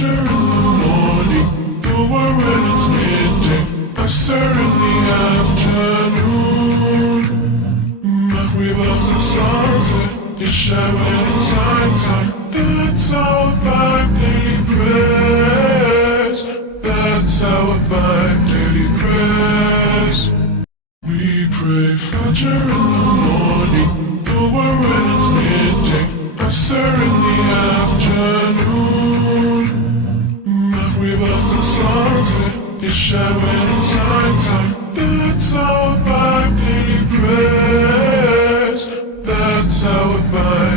Fajr in the morning, Dhuhr when it's midday, Asr in the afternoon, Maghrib after sunset, Isha when it's high time. That's our five daily prayers. That's our five daily prayers. We pray Fajr in the morning, Dhuhr when it's midday, Asr in the afternoon, Maghrib after sunset, Isha when it's high time. That's our five daily prayers. That's our five